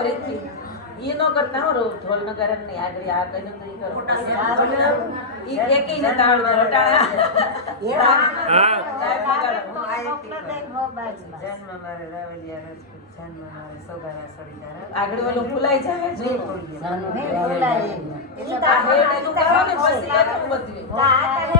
એ ન કરતા હો ઢોલ નગર કરે આગળ આ કઈ નહીં કરો ઈ એક ઈ ને તાળ મારો ટાળ હા હા હા હા હા હા હા હા હા આગળ ફૂલાઈ જાય છે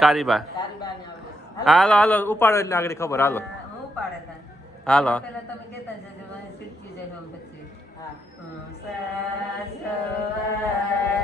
Cariba. Cariba alô, alô, o paro de lágrimas, alô. O ah, um, paro de Alô. alô. Salah, salah.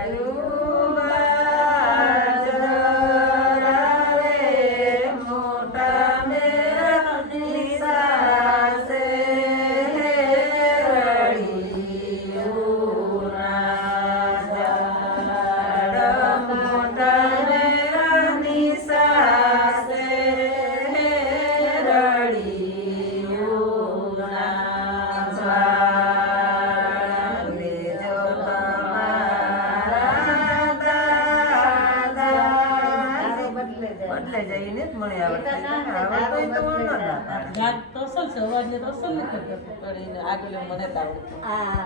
એટલે જઈને જ મળી આવડતા